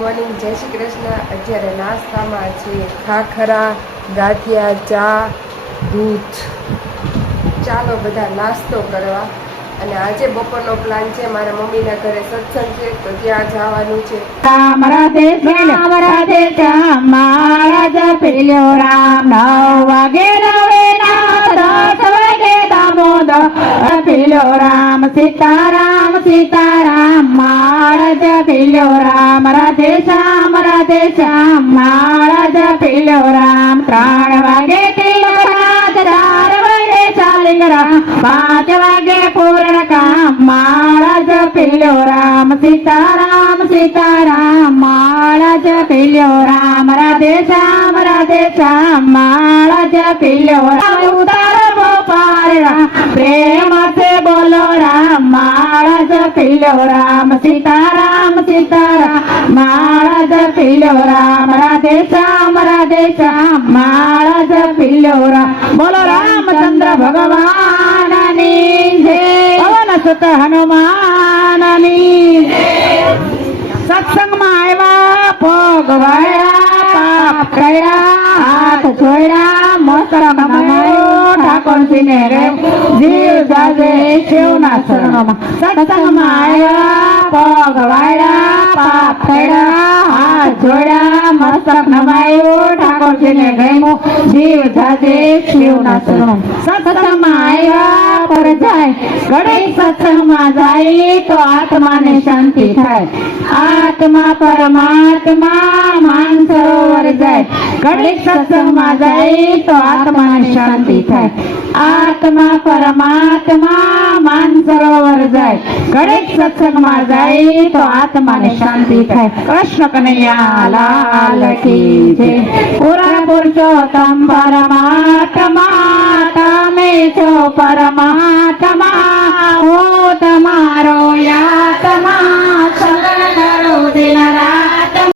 Morning, જય શ્રી કૃષ્ણ। અત્યારે નાસ્તામાં છે ખાખરા, ગાંઠિયા, ચા, દૂધ। ચાલો બધા નાસ્તો કરવા। અને આજે બપોરનો પ્લાન છે, મારા મમ્મીના ઘરે સત્સંગ છે તો ત્યાં જવાનું છે। રામ રાધે શ્યામ રાધે શ્યામ મહારાજ પેલ્યો રામ 9 વાગે નવેનાથ 10 વાગે દામોદર પેલ્યો રામ સીતારામ સીતારામ મહારાજ પેલ્યો રામ રાધે શ્યામ મહારાજ પેલ્યો રામ 3 વાગે તિલકરાજ 4 વાગે ચાલિંગરામ 5 વાગે પૂર્ણ કામ મહારાજ પેલ્યો રામ સીતારામ સીતારામ મહારાજ પેલ્યો રામ રાધે શ્યામ મહારાજ પેલ્યો રામ ઉતારવો પારણા પ્રેમ से बोलो राम महाराज पेल्यो राम सीताराम महाराज पेल्यो राम राधे श्याम महाराज पेल्यो राम बोलो रामचंद्र भगवान नी जय पवन सुत हनुमान नी सत्संग में आया भोगवाया पाप कया हाथ जोड़ा मोस्तर नमायो ठाकुर जी ने रे जीव जाजे शिवना शरणों में सत्संग में आया भोगवाया पाप कया हाथ जोड़ा मोस्तर नमायो ठाकुर जी ने गयो जीव जाजे शिवना शरणों सत्संग में आया पर जाए घड़ी सत्संग में जाए तो आत्मा ने शांति थाय आत्मा परमात्मा मानसरोवर जाए घड़ी सत्संग में जाए तो आत्मा ने शांति थाय आत्मा परमात्मा मानसरोवर जाए घड़ी सत्संग में जाए तो आत्मा ने शांति थाय कृष्ण कन्हैया लाल की जय पूरा पुरुषोत्तम परमात्मा तमे छो परमात्मा ओ